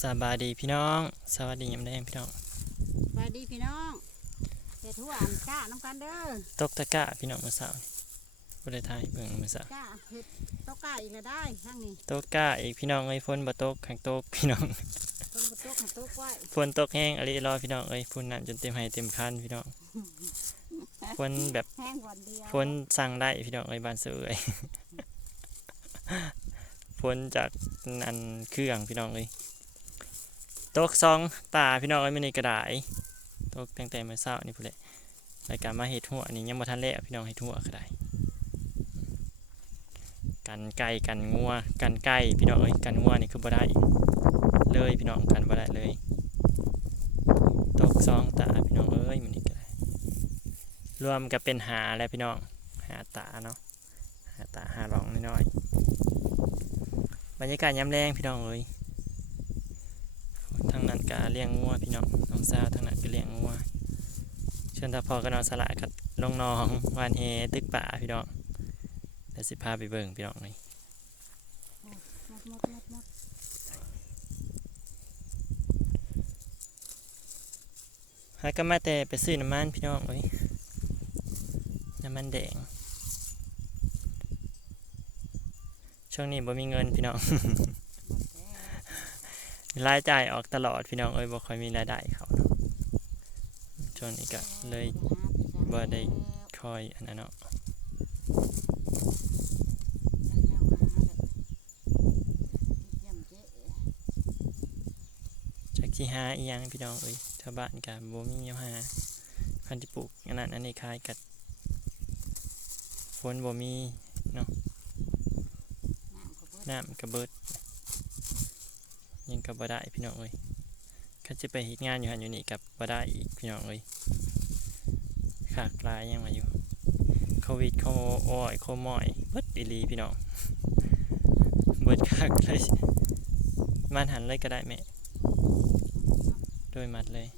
สบายดีพี่น้อง สวัสดียามแดงพี่น้องสวัสดีพี่น้องเฮ็ดทั่วอันก้าน้ำกันเด้อตกตะกร้าพี่น้องมื้อเช้านี่บ่ได้ทายเบิ่งมื้อเช้าก้าเฮ็ดตกก้าอีกแล้วได้ทั้งนี้ตกกร้าอีกพี่น้องเอ้ยฝนบ่ตกข้างตกพี่น้องคนบ่ตกให้ตกไว้ฝนตกแห้งอะไรรอพี่น้องเอ้ยฝนน้ำจนเต็มไห้เต็มคันพี่น้องฝนแบบแห้งวันเดียวฝนสั่งได้พี่น้องเอ้ยบ้านเสือเอ้ยฝนจากอันเครื่องพี่น้องเอ้ย ตกสองตาพี่น้องเอ้ยมื้อนี้ก็ได้ตกตั้งแต่มื้อเช้านี่พุ่นแหละรายการมาเฮ็ดหัวนี่ยังบ่ทันแล้วพี่น้องเฮ็ดหัวก็ได้กันไก่กันงัวกันไก่พี่น้องเอ้ยกันงัวนี่คือบ่ได้เลยพี่น้องกันบ่ได้เลย ตกสองตาพี่น้องเอ้ยมันนี่ก็ได้รวมกับเป็นหาแล้วพี่น้องหาตาเนาะหาตาหาลองน้อยๆบรรยากาศยามแรงพี่น้องเอ้ย ทางนั้นก็เลี้ยงงัวพี่น้องน้องสาวทางนั้นก็เลี้ยงงัวเชิญตาพอกับน้องสละกับลงน้องวานเฮตึกป่าพี่น้องเดี๋ยวสิพาไปเบิ่งพี่น้องหมดหมดหมดหมดหาก็มาแต่ไปซื้อน้ำมันพี่น้องเอ้ยน้ำมันแดงช่วงนี้บ่มีเงินพี่น้อง รายจ่ายออกตลอดพี่น้องเอ้ยบ่ค่อยมีรายได้เขาเนาะช่วงนี้ก็เลยบ่ได้คอยอันนั้นเนาะจากที่หาอีหยังพี่น้องเอ้ยชาวบ้านก็บ่มีแนวหาคันที่ปลูกอันนั้นอันนี้คล้ายกันฝนบ่มีเนาะน้ำก็เบิด ยังก็บ่ได้พี่น้องเอ้ยคันสิไปเฮ็ดงานอยู่หั่นอยู่นี่ก็บ่ได้อีกพี่น้องเอ้ยขากหลายยังมาอยู่โควิดโคโอ้ยโคมอยเบิดอีหลีพี่น้องเบิดคักเลยมันหันเลยก็ได้แม่โดยมัดเลย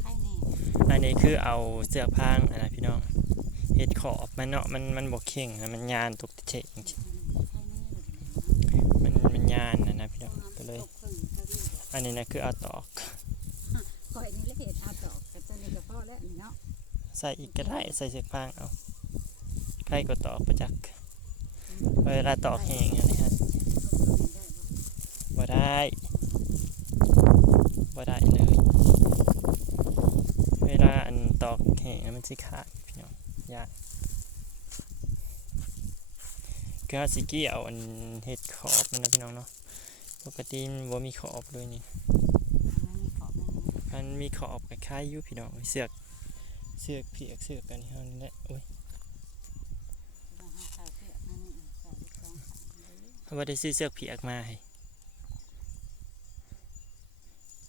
ไข่แน่อันนี้คือเอาเสือกพางอันนะพี่น้องเฮ็ดขอบมันเนาะมันมันบกเข่งนะมันยานตก เฉะจริงๆมันมันยานนะนะพี่น้องก็เลย อันนี้นะคือเอาตอกก่อยนี่ละเอียดเอาตอกแต่ตัวนี้ก็พอแล้วนี่เนาะใส่อีกก็ได้ใส่เสือกพางเอาใครก็ตอกประจักษ์เวลาตอกแห้งอันนี้ฮะบ่ได้บ่ได้เลย เวลาอันตอกแห้งมันสิขาดพี่น้องยาก คือเอาสิกี้เอาอันเฮ็ดขอบมันนะพี่น้องเนาะปกติมันบ่มีขอบเลยนี่มันมีขอบมันมีมันมีขอบกับคล้ายๆอยู่พี่น้องเสือกเสือกเพียกเสือกกันเท่านั้นแหละโอ้ยใส่เสื้อนั่นนี่ใส่สองขาเลยเขาบ่ได้ซื้อเสือกเพียกมาให้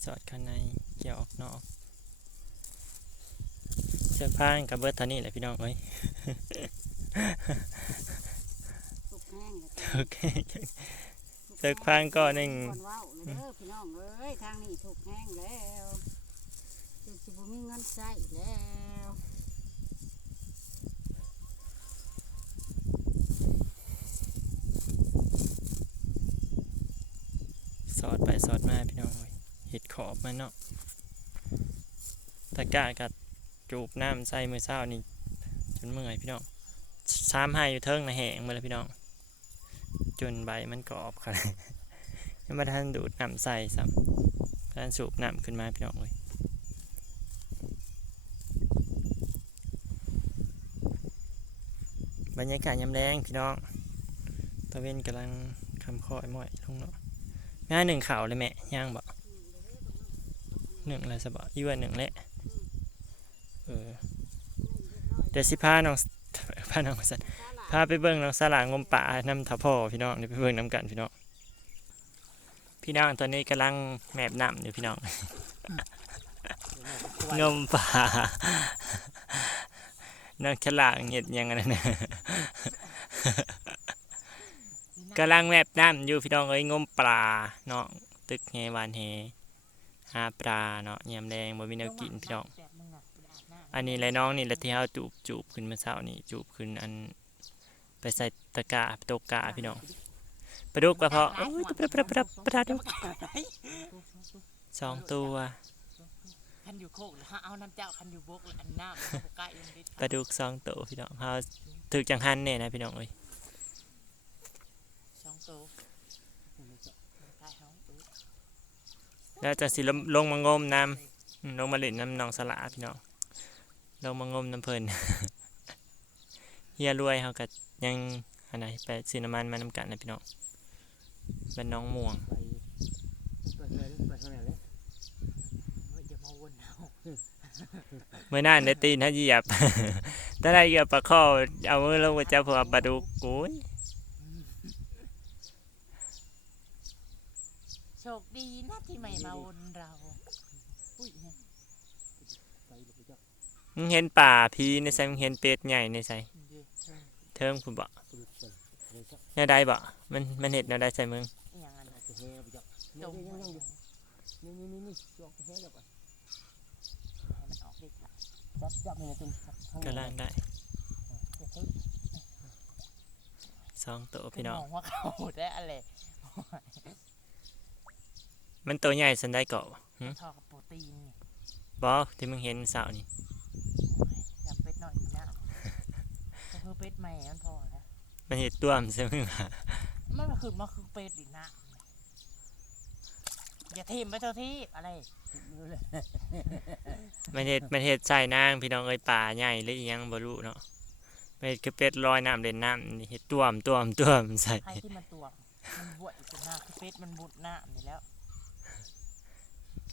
สอดข้างในเกี่ยวออกนอกเสือกพางกับเบิร์ตเท่านี้แหละพี่น้องเอ้ยสุก แห้งแล้วโอเคเสื้อพางก่อนหนึ่ง ก่อนเว้าเลยเด้อพี่น้องเอ้ยทางนี้ถูกแห้งแล้วจนสิบ่มีเงินใช้แล้วสอดไปสอดมาพี่น้องเอ้ยเห็ดขอบมันเนาะตะกร้ากับจูบน้ำใส่มือเศร้านี่จนเมื่อยพี่น้องซ้ำให้อยู่เทิงในะแหงหมาเลยพี่น้อง จนใบมันกรอบค่ะยังมาทันดูดน้ำใส่ซ้ำทันสูบน้ำขึ้นมาพี่น้องเลยบรรยากาศยามแรงพี่น้องตะเวนกำลังคำคอยม่อยลงเนาะง่หนึ่งข่าวเลยแม่ย่างบ่หนึ่งอะไรสบอีวันหนึ่งแหละเออเดี๋ยวสิพาน้องพาน้องสัน พาไปเบิ่งน้องสลางมป่าน้ำทับพ่อพี่น้องเดี๋ยวไปเบิ่งน้ำกันพี่น้อง พี่น้องตอนนี้กำลังแมบน้ำอยู่พี่น้องงมป่าน้องฉลางเห็ดยังไงนะกำลังแมบน้ำอยู่พี่น้องเอ้ยงมปลาเนาะตึกแหวานแหหาปลาเนาะยมแดงบ่มีแนวกินพี่น้อง อันนี้แหละน้องนี่แหละที่เฮาจูบจูบขึ้นมื่อเช้านี่จูบขึ้นอัน ไปใส่ตะกร้าตกกาพี่น้องปลาดุกปลาเพาะโอ้ยปลาปลาปลาปลาดุกสองตัวคันอยู่โคกหรือฮะเอาน้ำเจ้าคันอยู่บกหรืออันน้ำแล้วก็ใกล้ยังได้ปลาดุกสองตัวพี่น้องเฮาถึกจังหันเนี่ยนะพี่น้องเอ้ยสองตัวแล้วจะสิลงลงมางมน้ำลงมาเล่นน้ำนองสลาพี่น้องลงมางมน้ำเพลิน เฮียรวยเฮาก็ยังอันไหนไปซื้อน้ำมันมาน้ำกันนะพี่น้องบ้านน้องม่วงไปไปเลยไปทางไหนเลยเฮ้ยอย่ามาวนเอาเมื่อหน้าในตีนถ้าเหยียบถ้าได้เหยียบปลาข้อเอามือลงไปจับหัวปลาดุกโอ้ยโชคดีนะที่ไม่มาวนเราอุ้ยเนี่ยไปเลยไปจับมึงเห็นป่าพีในใส่มึงเห็นเป็ดใหญ่ในใส่ เดี๋ยวเทิงคุณบ่ไปดูไปเลยจับแนวใดบ่มันมันเห็ดแนวใดใส่มึงอหย่างนั้นไปแห่ไปจับจนี่มนี่หัวนี่อยู่นี่นี่นี่จอกไปแห่แล้วไปให้มันออกได้ค่ะจับจับให้ตุ้มข้างกำลังได้เดี๋ยวเฮ้ยสองตัวพี่น้องมองว่าเขาได้อะไรมันตัวใหญ่สันได้เกาะทอกับโปรตีนนี่บอที่มึงเห็นสาวนี่ อยากเป็ดหน่อยดีนะก็คือ เป็ดแม่มันพอแล้วมันเห็ดตัวมนใช่มึงล่ะมันมาคือมาคือเป็ดดีนะอย่าทีมไปเท่าที่อะไรนี่เลยมันเห็ดมันเห็ดใส่นางพี่น้องเอ้ยป่าใหญ่หรืออิหยังบ่รู้เนาะมันเห็ดคือเป็ดลอยน้ำเล่นน้ำนี่เห็ดตัวมตัวมตัวมใส่ใครที่มันตวงมันบวชอีกหน้าคือเป็ดมันบุดหน้านี่แล้ว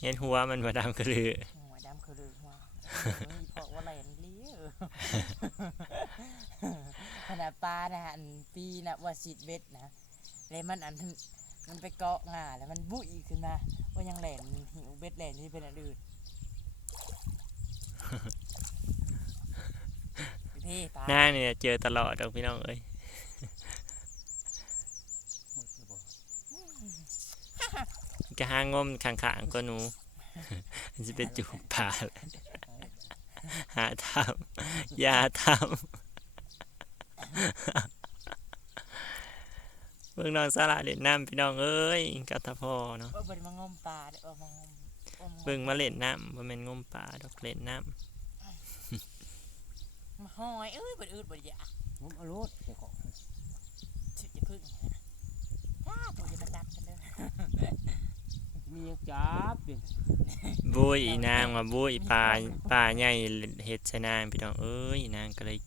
เห็นหัวมันบ่ดำกระลือหัวดำคือลืมว่าเพราะว่าอะไรอันเลี้ยขนาดปลานะฮะอันปีนะว่าสิดเบ็ดนะเลยมันอันมันไปเกาะงาแล้วมันบุยขึ้นมาว่ายังแหลนหิวเบ็ดแหลนที่เป็นอันอื่นพี่ปลานางนี่เจอตลอดดอกพี่น้องเอ้ยหมดแล้วบ่ก็หางมข้างๆก็หนูมันจะไปจูบป่าเลย หาทำอย่าทำเบิ่งน้องสาระเล่นน้ำพี่น้องเอ้ยกัตพอเนาะว่าบริมางมปลาเด้อเอามางมเอามางมเบิ่งมาเล่นน้ำบ่แม่นงมป่าดอกเล่นน้มาหอยเอ้ยบดอืดบดอยากผมเอารถใส่ของชุดจะพึ่งนะถ้าถูกจะมาจับกันเด้อ มียังจับเป็นำบุยอีนางมาบุยปลาปลาใหญ่เฮ็ดใส่นางพี่น้องเอ้ยนางก็เลย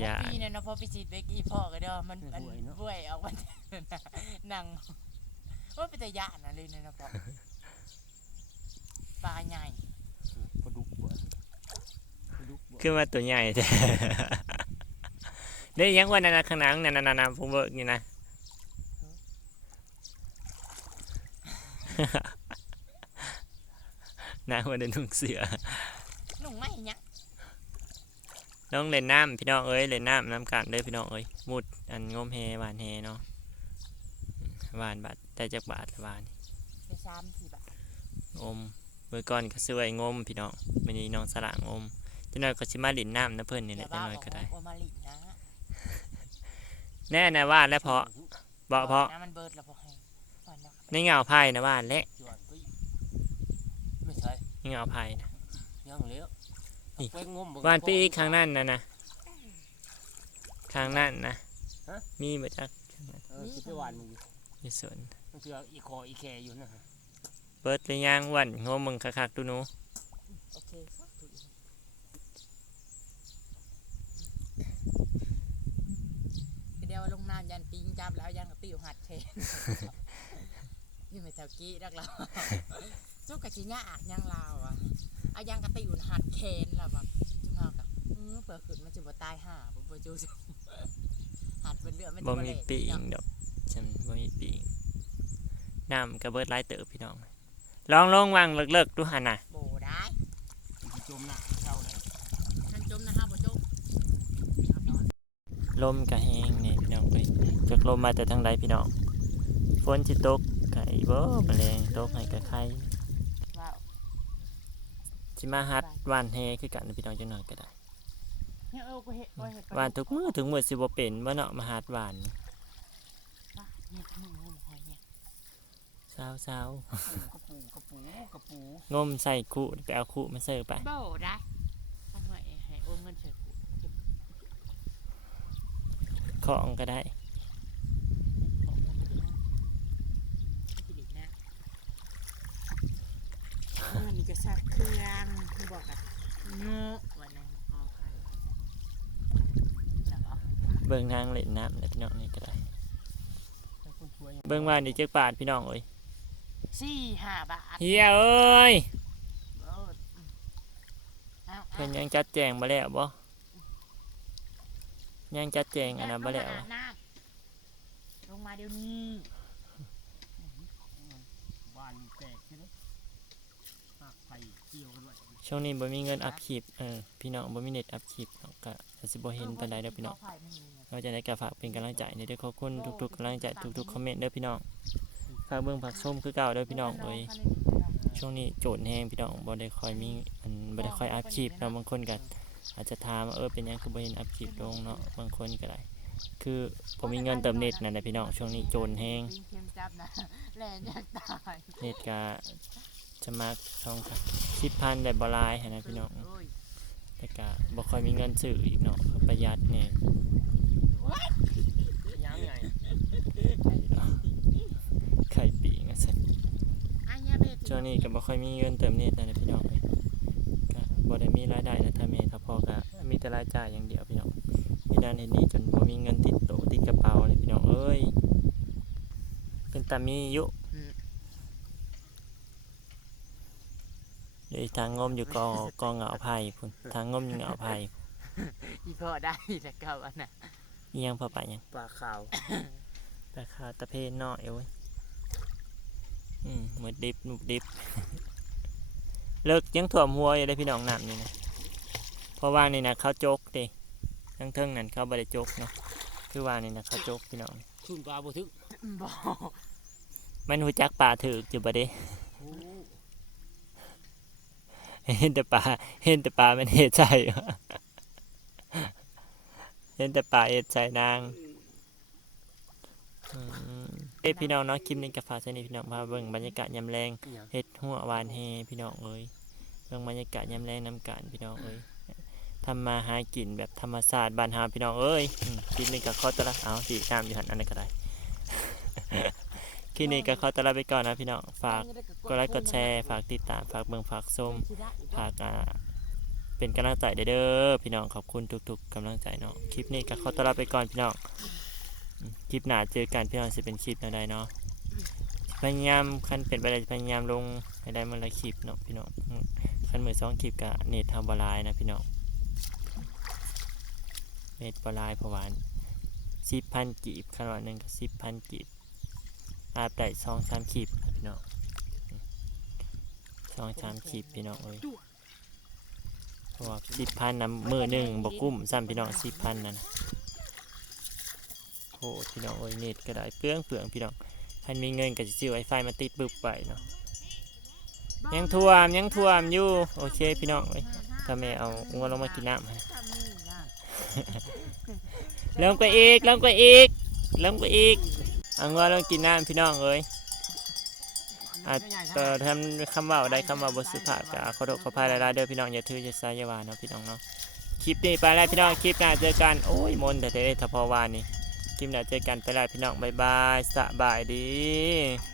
อย่าพี่เนี่ยนะพอไปฉีดเบกอีพ่อก็เด้อมันอันบ้วยออกมานั่งว่าเป็นตะยานอะไรเนี่ยนะพ่อปลาใหญ่ปลาดุกบ่ปลาดุกบ่คือว่าตัวใหญ่แท้ได้ยังว่านั่นนะข้างหลังนั่นน่ะๆๆผมเบิกนี่นะ นางวันเดินนุ่งเสือหนุ่มไม่เนี่ยน้องเล่นน้ำพี่น้องเอ้ยเล่นน้ำน้ำกันเด้อพี่น้องเอ้ยมุดอันงมแฮหวานแฮเนาะหวานบาทแต่จากบาทละหวานไปซ้ำสี่บาทงมเมื่อก่อนก็ซื้อไว้งมพี่น้องมันนี้น้องสละงมจังหน่อยก็สิมาเล่นน้ำนะเพิ่นนี่แหแต่ละจังว่าหน่อยก็ได้โอมาลินนะแน่นะว่าและเพาะเบาะเพาะน้ำมันเบิดแล้วพอ ให้วันนะในเงาไผ่นะว่าและจวดไปไม่ใช่ในเงาไผ่นะยังเหลี้ยวนี่ ไปงมเบิ่งวานปีอีกข้างนั่นนะนะข้างนั่นนะฮะมีบ่จักเออสิไปหวานมึงอยู่อยู่สวนมันเสืออีคออีแคอยู่นะฮะเบิดเลยย่างอ้วันงมมึงคักๆดูหนูโอเคครับถูกเดี๋ยวลงน้ำยันปิงจับแล้วยังกับติ้วหัดเทน นี่ไม่เท่ากี้รักเราสู้กับชิญญาอากยังลาวอะเอายังกระติ้วน่ะหัดเคนแล้วแบบจุงเฮากะอือเปิดขึ้นมันจะบ่ตายห่าบ่บ่จูหัดเป็นเรื่องมันบ่จะมีเละปีเนาะงดอกฉันบ่มีปีงน้ำกระเบิดหลายเติบพี่น้อง ลองลองวางเลิกๆดูหันน่ะโบได้สิจมหน้าเท่าเลยท่านจมนะครับบ่จมลมกระแหงนี่พี่น้องเอ้ยจากลมมาแต่ทางใดพี่น้องฝนสิตก ไก่บ่แมลงตกให้กะไข่ว้าวสิมาฮัดหว่านแฮคือกันพี่น้องจังหน่อยก็ได้เนี่ยเออกูเห็นกูเห็นหวานทุกมื้อถึงมื้อสิบ่เป็นบ่เนาะมาหาดหวานเนี่ยมึงงมหอยเนี่ยเช้าเช้ากระปูกระปูกระปูงมใส่คุไปเอาคุมาเสิร์ฟไปเบ้าได้มันว่าให้โอนเงินเฉยกูของก็ได้ มันนี่ก็ซักเครื่องบอกกับเนาะวันนั้นเอาใครแล้วก็เบิ่งทางเล่นน้ำแล้วพี่น้องนี่ก็ได้เบิ่งว่านี่เจักบาทพี่น้องเอ้ยสี่ห้าบาทเฮียเอ้ยเพิ่นยังจัดแจงบ่แล้วบ่ยังจัดแจงอันนั้นบ่แล้วลงมาเดี๋ยวนี้ วานแตกใช่ไหมหักไผ่เกี่ยวกันไว้ ช่วงนี้บ่มีเงินอัพคลิปเออพี่น้องบ่มีเน็ตอัพคลิปเนาะก็อาจสิบ่เห็นปานใดเด้อพี่น้องเราจะได้กระฝากเป็นกำลังใจในเด้อขอบคุณทุกๆกำลังใจทุกๆคอมเมนต์เด้อพี่น้องฝากเบิ่งฝากส้มคือเก่าเด้อพี่น้องเอ้ยช่วงนี้โจทย์แห้งพี่น้องบ่ได้ค่อยมีอันบ่ได้ค่อยอัพคลิปเนาะบางคนก็อาจจะถามว่าเออเป็นหยังคือบ่เห็นอัพคลิปลงเนาะบางคนก็ได้คือผมมีเงินเติมเน็ตนั่นแหละพี่น้องช่วงนี้โจรแห้งปิงเข็มจับนะแหล่อยากตายเน็ตก็ จะมักช่องค่ะ10,000ได้บ่หลายนะพี่น้องแต่ก็บ่ค่อยมีเงินซื้ออีกเนาะประหยัดเนี่ยยังไงไข่ปีงอะซั่นอันเนี้ยเบ็ดช่วงนี้ก็บ่ค่อยมีเงินเติมเน็ตนะพี่น้องก็บ่ได้มีรายได้นะถ้าแม่ถ้าพ่อก็มีแต่รายจ่ายอย่างเดียวพี่น้องมีด้านเฮ็ดนี้จนบ่มีเงินติดโตติดกระเป๋าเลยพี่น้องเอ้ยเป็นตามีอยู่เดี๋ยว อีกทางงมอยู่กอกอเหงาไผ่พุ่นทางงมอยู่เหงาไผ่อีพ่อได้แต่เก่าอันน่ะอีหยังพอไปหยังปลาขาวตาขาวตะเพนเนาะเอ้ยอืมหมดดิบหนุบดิบ เลิกยังถ่วมหัวอยู่เลยพี่น้องน้ำนี่นะเพราะว่านี่นะเขาจกเดิทั้งเทิงนั่นเขาบริจกเนาะคือว่านี่นะเขาจกพี่น้องชุนปลาบ่ถึงบอกมันหูจักป่าถือกอยู่บ่เด้โอ้ เห็นแต่ป่าเห็นแต่ป่ามันเห็ดใส่เห็นแต่ป่าเห็ดใส่นางอืมเอ้ยพี่น้องเนาะคลิปนี้กับฝากสนิทพี่น้องพาเบิ่งบรรยากาศยามแรงอิหยังเฮ็ดหัวหวานแฮพี่น้องเอ้ยเรื่องบรรยากาศยามแรงน้ำกันพี่น้องเอ้ยทำมาหากินแบบธรรมชาติบ้านเฮาพี่น้องเอ้ยอืมคลิปนี้ก็ขอตัวละเอาสีน้ำอยู่หันอันนั้นก็ได้ คลิปนี้ก็ขอตวละไปก่อนนะพี่น้องฝากกดไลค์กดแชร์ฝากติดตามฝากเบิ่งฝากชมฝากอ่าเป็นกำลังใจเด้อพี่น้องขอบคุณทุกๆกำลังใจเนาะคลิปนี้ก็ขอตวละไปก่อนพี่น้องอืมคลิปหน้าเจอกันพี่น้องสิเป็นคลิปแนวใดเนาะพยายามคันเป็นไปได้พยายามลงให้ได้มันละคลิปเนาะพี่น้องอืมคันมือสองคลิปกะเน็ตทำบลายนะพี่น้องเน็ตบลายเพราะว่าสิบพันกีบขนาดหนึ่งก็สิบพันกีบ อาบได้สองสามคลิปนะพี่น้องสองสามคลิปพี่น้องเอ้ยเพราะว่าสิบพันนะมือหนึ่งบกุ้มซ้ำพี่น้องสิบพันนั่นนะโอ้พี่น้องเอ้ยเน็ตก็ได้เปลืองเปลืองพี่น้องท่านมีเงินก็จะซื้อไวไฟมาติดบึบไปเนาะยังท่วมยังท่วมอยู่โอเคพี่น้องเอ้ยถ้าแม่เอางัวลงมากินน้ำให้ลงไปอีกลงไปอีกลงไปอีก เอางัวลงกินน้ำพี่น้องเอ้ยอาจเอ่อทำคำเว่าได้คำว่าบทสุภาพจะขอโทษขออภัยหลายๆเด้อพี่น้องอย่าถืออย่าสายอย่าว่าเนาะพี่น้องเนาะคลิปนี้ไปแล้วพี่น้องคลิปหน้าเจอกันโอ้ยมนต์แต่เด้ถ้าพอวานนี่คลิปหน้าเจอกันไปแล้วพี่น้องบ๊ายบายสบายดี